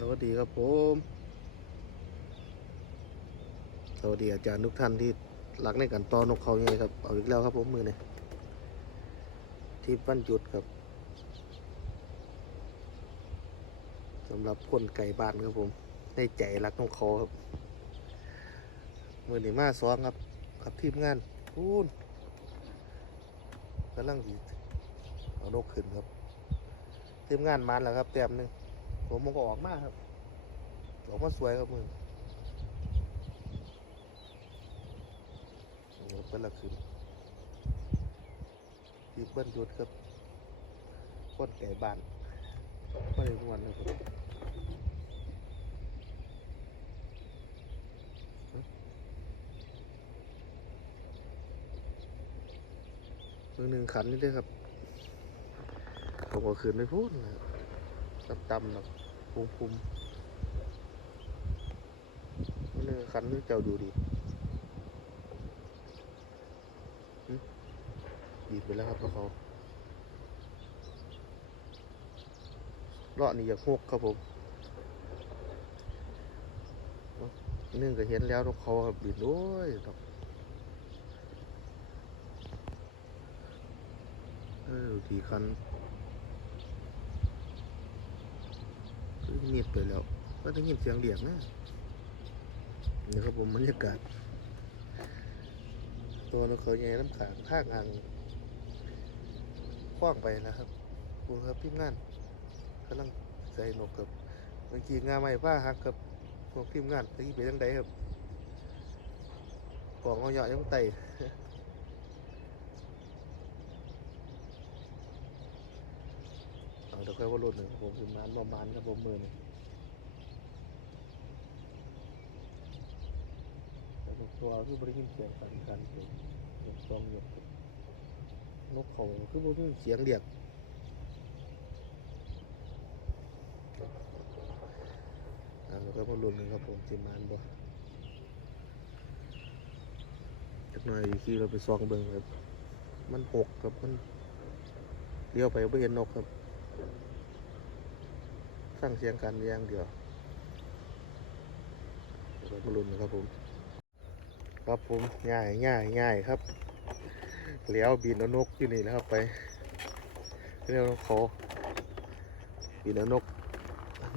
สวัสดีครับผม สวัสดีอาจารย์ทุกท่านที่รักในการต่อนกเขาใหญ่ครับ เอาอีกแล้วครับผมมือเนี่ยที่บ้านจุดครับสำหรับคนไก่บ้านครับผมได้ใจรักนกเขาครับมือนี่มาซ้อมครับกับทีมงานพูนกำลังเอานกขึ้นครับทีมงานมันแล้วครับแต้มหนึ่ง ผมมันก็ออกมากครับ ออกมาสวยครับมือเป็นละขึ้นทีเบิ้ลยุดครับคนไก่บ้านไม่ได้มวนนะครับมือหนึ่งขันนี่ด้วยครับ ผมก็คืนไม่พูดนะครับต่ำๆแบบ ภูมิภูมินี่คันนี่เจ้าดูดีหึดีไปแล้วครับพวกเขาเลาะนี่อยากหกครับผมเนึ่งก็เห็นแล้วนกเขาครับบินโอ้ยดอกเออทีคัน เงียบไปแล้ว ก็ได้ยินเสียงเดียงนะนี่ครับผมบรรยากาศ ตัวนกเขาใหญ่น้ำขางข้างอ่างคว้างไปนะครับคุณครับทีมงานกำลังใส่นกครับบางทีงาไม้ผ้าหักครับพวกทีมงานตะกี้ไปทางใดครับกล่องเอาเหยาะยังไต เคยว่ารุ่นหนึ่งผมคือมันประมาณครับผมมือนี่แต่ตัวคือบริยินเสียงสั่นกันผมผมจองหยกนกเขาคือบริยินเสียงเรียกอ่าเดี๋ยวค่อยมารุ่นหนึ่งครับผมสิมันบ่จักหน่อยขี่เราไปซองเบิ่งครับมันหกครับมันเลี้ยวไปไม่เห็นนกครับ ฟังเสียงกันอย่างเดียวเดียวมาลุ้นนะครับผม ครับผมง่ายง่ายง่ายครับเลี้ยวบินนกอยู่นี่นะครับไปเรียกนกเขาบินนก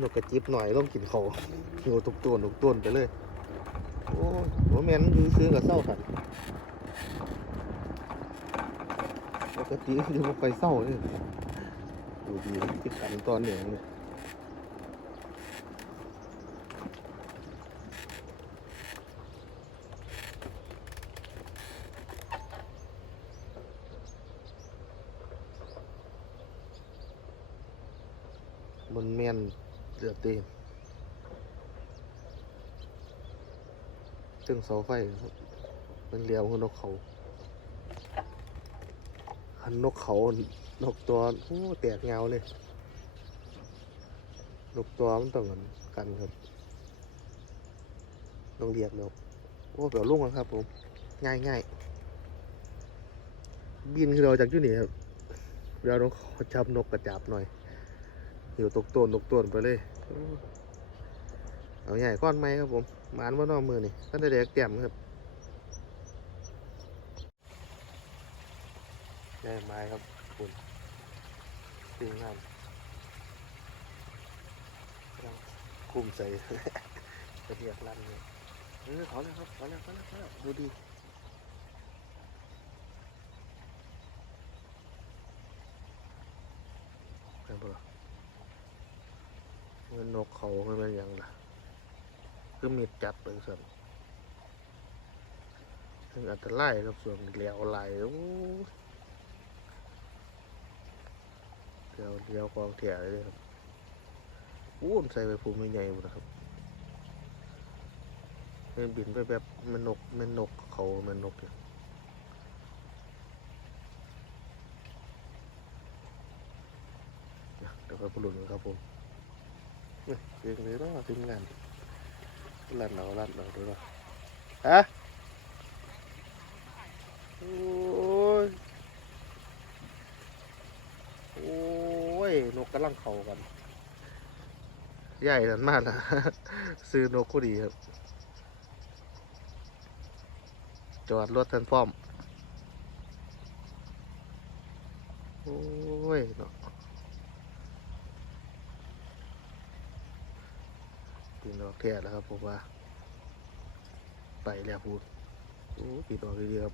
นกกระจิบหน่อยต้องกินเขาอยู่ตุกต้นตุกต้นไปเลย โอ้ยหัวแมนอยู่ซื้อกับเศร้าขันปกติอยู่บ่ไปเศร้าเลยดูดีที่ขันตอนเหนียเลย บนเมียน เตีนซึ่งเสาไฟครับเป็นเลี้ยวคือนกเขาคันนกเขา นกตัวโอ้แตกเงาเลย นกตัวมันต้องกันครับต้องเรียกเดี๋ยวโอ้เดี๋ยวลุ่งกันครับผม ง่ายง่ายบินคือเราจากที่นี่ครับเดี๋ยวต้องขอจับนกกระจับหน่อยอยู่ตกต้นตกต้นไปเลย เอาใหญ่ก้อนไหมครับผมหมานว่านอมือนี่ท่านได้เด็กแจ่มครับใหญ่ไม้ครับคุณตีงานกำลังคุมใส่จะเรียกลันเลยเออขอแล้วครับขอแล้วขอแล้วขอแล้วดูดีเป็นปะ นนกเขาคือเป็นอย่างล่ะ คือมีดจับเป็นส่วนถึงอันตรายครับส่วนเหลียวไหลโอ้ยเดี๋ยวเลี้ยวกองเถี่ยเลยครับอู้นใส่ไปภูมิใหญ่หมดนะครับเป็นบินไปแบบมันนกมันนกเขามันนกเนี่ยเดี๋ยวไปลุ้นกันครับผม เฮ้ยเรื่องนี้ต้องทีมงานลั่นเราลั่นเราดูว่าฮะโอ้ยโอ้ยนกกำลังเข่ากัน ใหญ่นั้นมากนะซื้อนกก็ดีครับจอดรถทันพร้อม โอ้ยเนาะ ปีนออกแท้แล้วครับผมว่า ไปแล้วพูดโอ้ปีนออกดีๆครับ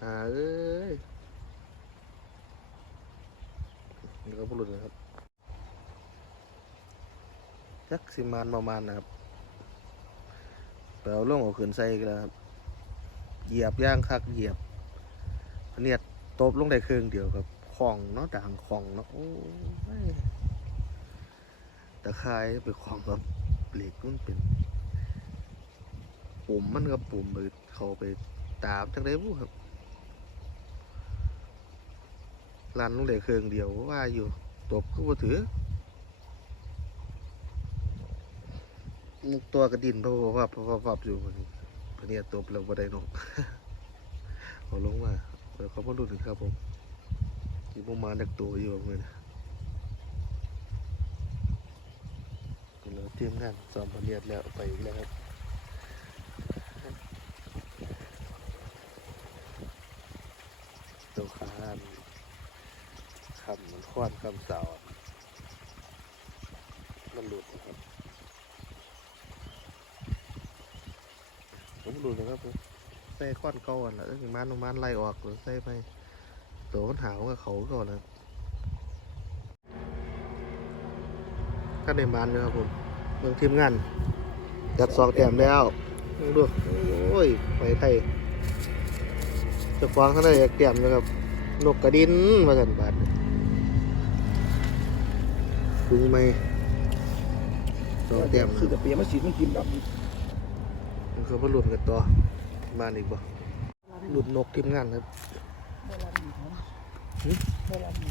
หาเอ้ยนี่ก็บุรุษนะครับจักสิมานประมาณนะครับไปเอาล่องเอาขืนใส่กันแล้วครับ เหยียบย่างคักเหยียบเนี่ยตบลงได้เครื่องเดียวครับของเนาะด่างของเนาะโอ้ยะคร้ไปของกับเหล็กมันเป็นปุ่มมันกับปุ่มไปเขาไปตามจังได้บุครับลันลงได้เครื่องเดียวว่าอยู่ตบก็บ่ถือมุกตัวกระดินเพราะว่าพราะว่าวับอยู่มันพะเนี่ยตบเราบ่ได้นกเอาลงมาเดี๋ยวเขามาดูถึงครับผมที่ประมาณนักตัวอยู่เลยน เตรียมงานซ้อมพะเนียดแล้วไปอีกแล้วครับตัวขานคำมันค้อนคำสาวมันหลุดนะครับผมดูนะครับผมใส่ก้อนเก่าอะแล้วถึงมันมันไล่ออกหรือใส่ไปตัวมันหาวกับเขาก่อนนะครับถ้าในมันนะครับผม เมืองทีมงานจัดสองแต้มแล้วมึงดูโอ้ยไปไทยเจะฟังท่านได้แต้มนะครับนกกระดินมาสันบาทนี่ดึงไหมสองแต้มคือกับเปียมาสีมันกินแบบมันเขามาหลุดกันต่อมาอีกบ่หลุดนกทีมงานครับโบราณดีครับหึโบราณดี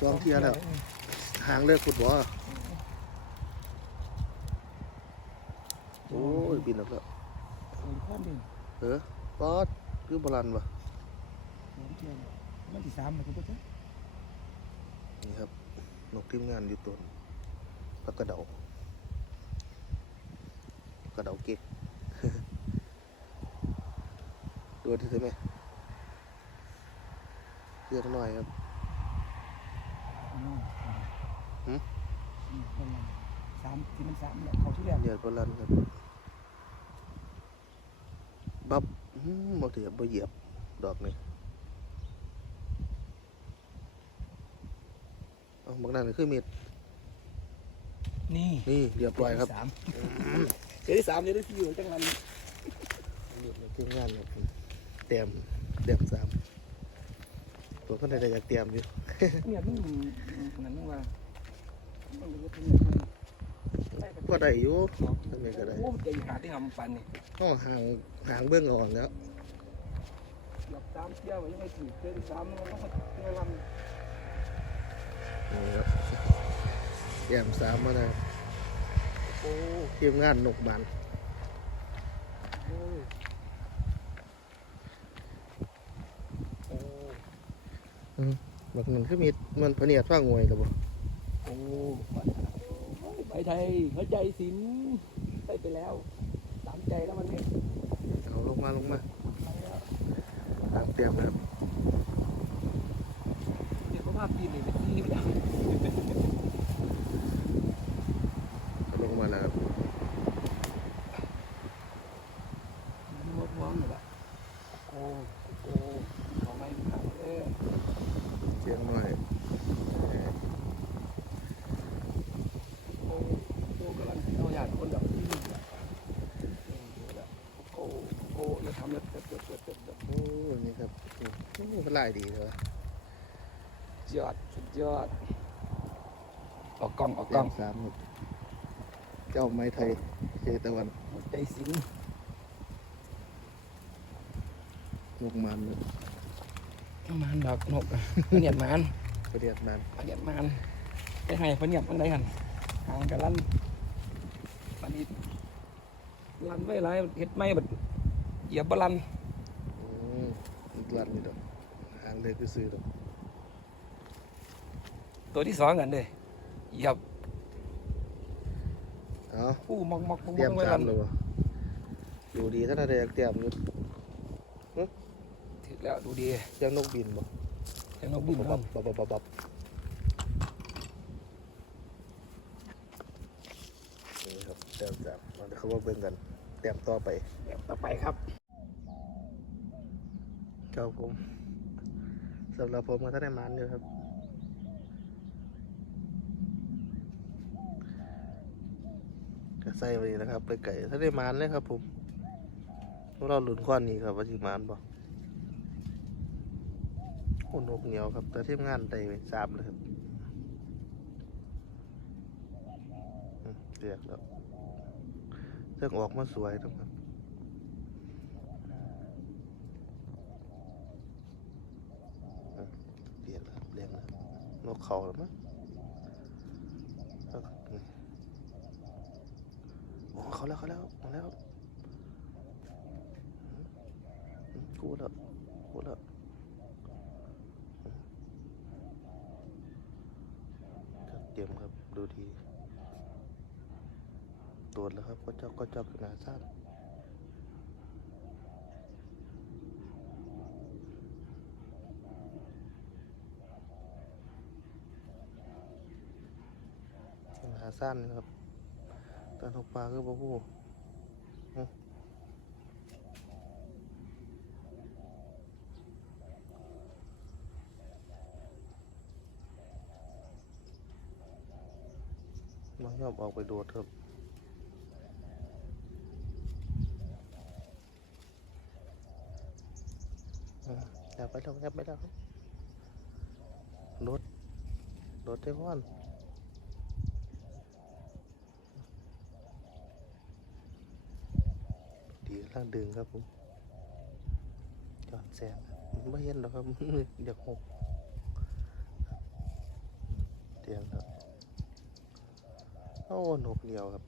สองเทียแล้วหางเลือกขุดบ่โอ้ ยบินออกแล้วสองข้อหนึ่งเออป๊อดคือโบราณบ่สองเทียนมันที่สามนะคุณผู้ชมนี่ครับนกทีมงานอยู่ต้นพักกระเดากระเดาเก๊กดูที่ใช่ไหมเรียกหน่อยครับอืมหึอืมโบราณสามที่มันสามเนี่ยเขาที่แรกเดือดโบราณครับ บับอืมบ่ถือบ่เหยียบ ดอกนี่เอาบางนั่นก็คือมีดนี่นี่เรียบร้อยครับสามเจอที่สามเจอที่สี่อยู่จังหวัดเรียบร้อยทีมงานครับเตรียมเตรียมสามตัวคนใดๆอยากเตรียมอยู่เนี่ยมันนั่นนึกว่ามันเป็น เรื่องก็ได้อยู่ทำไมก็ได้โอ้ใจหาที่ทำปันนี่ห้องห่างห่างเบื้องอ่อนแล้วหลับสามเที่ยวยังไม่ถึงเจอที่สามมันต้องมาเที่ยวลำนี่ครับเตรียมสามมาแล้วโอ้ทีมงานนกมันโอ้ยบางนั่นคือมีดมันพะเนียดฟ้างวยหรือเปล่าโอ้ ไปไทยหัวใจสินไปไปแล้วตามใจแล้วมันเนี่ยเอาลงมาลงมาตามเตรียมนะครับเดี๋ยวภาพปีนนี่เป็นที่แล้ว เอาลงมาแล้วครับ มันงดงามอยู่ละโอ้โอ้เอาไม่ขาดเลย เสียงหน่อย โอ้โอ้กำลังเอาหยาดคนแบบที่นี่ละโอ้โอ้อย่าทำเลยเกิดเกิดเกิดเกิดเกิด โอ้นี่ครับ นี่เป็นลายดีเลยวะยอดสุดยอด ออกกล้องออกเตกรีล้ยองมสามครับเจ้าไม้ไทยเจตะวันหัวใจสินนกมันครับประมาณดอกนกเนียดมันประเดียดมันเนียดมันไปให้เนียดมันได้กันห่างกันลั่นอันนี้ลั่นไว้ไรเห็ดไม่แบบเหยียบบลั่นอืมรันนี่ดอกหางเลยคือซื้อดอกตัวที่สองกันเลยเหยียบเอาผู้มอกมอกมอกเตรียมไว้จากันนเลยบ่ดูดีท่านอะไรเตรียมอยู่ถึงแล้วดูดียังนกบินบ่ยังนกบินบับครับบับบับบับบับนี่ครับเตรียมจานมาเดี๋ยวเขามาเบิ่งกันเตรียมต่อไป แบบต่อไปครับ ครับผม สำหรับผมก็ท่านได้มันอยู่ครับ ก็ใส่ไปนะครับ ไปไก่ท่านได้มันเลยครับผมพวกเราหลุนก้อนนี้ครับว่าจิมันบ่โอ้นกเหนียวครับ แต่ทีมงานได้ไปสามเลยครับเรียกแล้วเรื่องออกมาสวยนะครับ เปลี่ยนแล้วเลี้ยงแล้ว นกเขาแล้วมั้งเอานี่โอ้เขาแล้วเขาแล้วมาแล้วกูล้วกูล้วอืมจัดเตรียมครับดูดีตรวจแล้วครับก็เจอกก็เจอกขนาดสั้นขนาด สั้นครับตานกปลาคือบ่ฮู้มมันยอมออกไปโดดครับอืมอยาไปแล้วอยาไปแล้วครับรถรถเทพอน ดีกำลังดึงครับผมจอดแซงไม่เห็นหรอกครับเดี๋ยวหกเตียงครับโอ้นกเหนียวครับ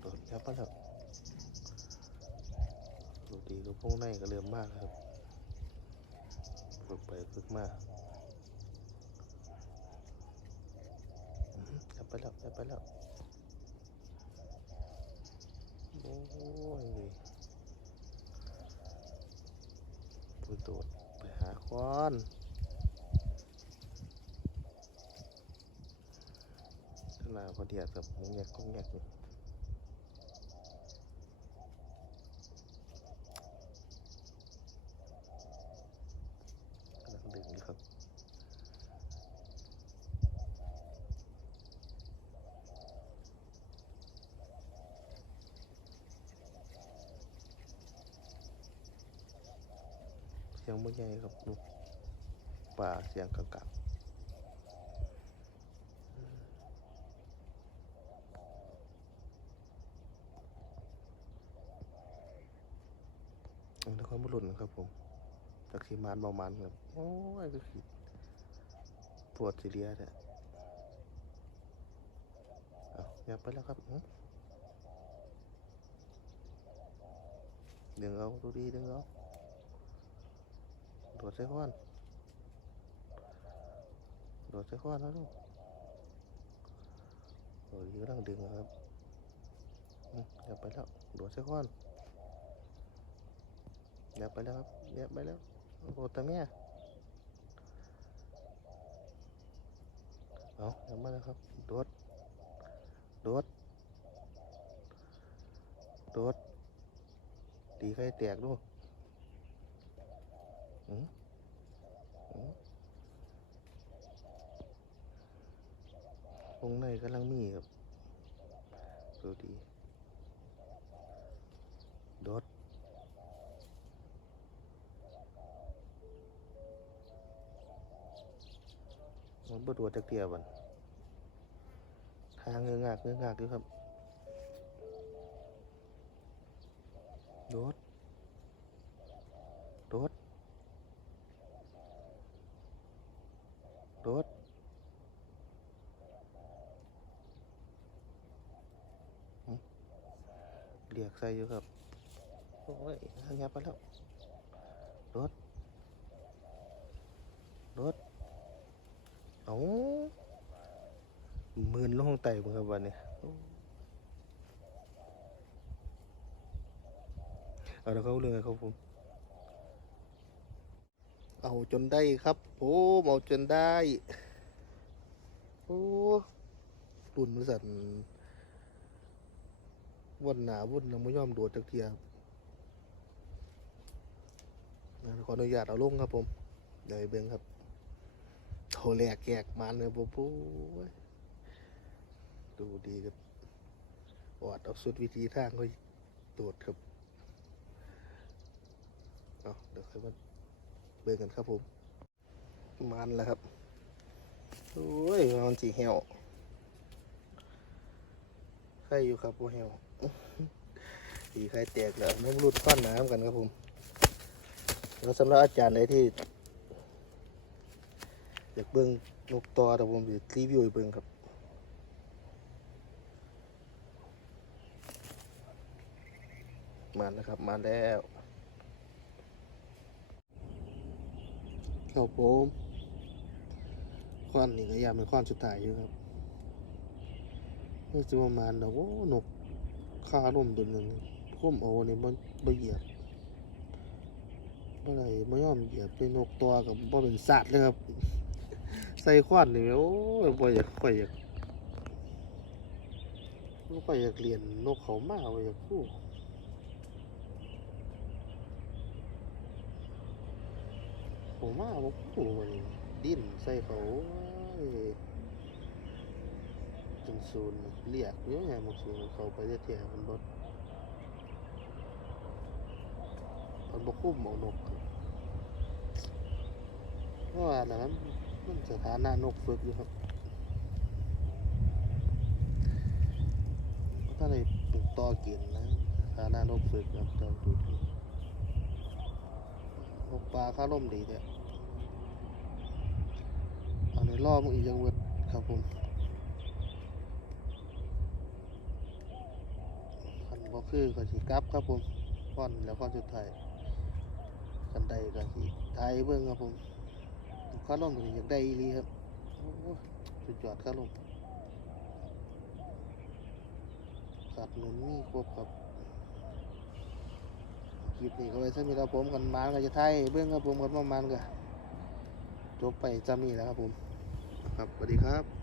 โดดยับมาแล้วดูดีก็พวกในก็เริ่มมากครับฝึกไปฝึกมาอื้อหือยับไป แล้วไปไปแล้วโอ้ยไปโดดไปหาควอนขนาดพอดีกับงงแงกงงแงกอยู่ กำลังดึงอยู่ครับ เสียงบ่ใหญ่ครับนกป่าเสียงกะกะอั นความบุรุษนะครับผมจากสีมานเบามันครับ โอ้ยก็คือปวดสิเลียเนี่ยเอาอย่าไปแล้วครับอื้อดึงเอาดูดีดึงเอาโดดใส่ข้อนโดดใส่ข้อนแล้วลูกโอ้ยกำลังดึงนะครับอื้ออย่าไปแล้วโดดใส่ข้อน อย่าไปแล้วครับอย่าไปแล้วโอ้ตาเมียเอาอย่ามาแล้วครับโดดโดดโดดตีไข่แตกดูอืมอืมวงในกำลังมีครับดูดีด มันบดวจักเตียบันทางเงืองากเงืองากอยู่ครับโดดโดดโดดหึเรียกใส่อยู่ครับ โอ้ยยับไปแล้วโดดรถ เอาหมื่นลงไตมึงครับวันนี้เอาแล้วเขาเรื่องอะไรครับผม เอาจนได้ครับผมเอาจนได้โอ้ตุนบริษัทวนหนาวนยังไม่ยอมโดดจักเทียบขออนุญาตเอาลงครับผมเดี๋ยวเบงครับ แหลกแกกมันเลยปุ๊บดูดีครับออดเอาสุดวิธีทางก็โดดครับเอาเดี๋ยวค่อยมาเบิ่งกันครับผม มันแล้วครับ โอ้ย มันสีเหี่ยวใครอยู่ครับพวกเหี่ยวสีใครแตกแล้วไม่รุดฟันน้ำกันครับผมแล้วสำหรับอาจารย์ไหนที่ อยากเบิ่งนกต่อแต่ผมจะรีวิวให้เบิ่งครับมาแล้วครับมาแล้วครับผมข้อนนี่ก็ยามเป็นข้อนสุดท้ายอยู่ครับนี่จะประมาณนะโอ้นกข้าร่มตัวหนึ่งข้มโอนี่มันบ่เหยียบบ่ได้บ่ยอมเหยียบเป็นนกตัวกับบ่เป็นสัตว์เลยครับ ส่ข้อนนี่โอ้ยบ่อยากค่อยอยากบ่อยอยากเรียนนกเขามาบ่อยากคู่ผมว่าผมกูมันดิ้นใส่เขาโอ้ยจนศูนย์เรียกเยอะไงมันศูนย์เขาไปเทียมันบดมันบกคุ้มเอานกเพราะว่าอันนั้นมัน สถานะนกฝึกอยู่ครับถ้าในปลูกต่อกินนะสถานะนกฝึกครับเจ้าดูดนกปลาข้าร่มดีเนี่ยอันนี้รอบมึงอีกยังเวิดครับผมคันบ่คือก็สิกลับครับผมค่อนแล้วค่อนสุดท้ายกันใดก็สิทายเบิ่งครับผม ข้าล่มตัวนี้อยากได้อีลีครับสุดยอดข้าล่มสัดเงินุนมีครบครับคลิปนี้ก็ไว้ถ้ามีเราผมกันมาก็จะไทยเบื้องครับผมกันประมาณก็จบไปจะมีแล้วครับผม ครับสวัสดีครับ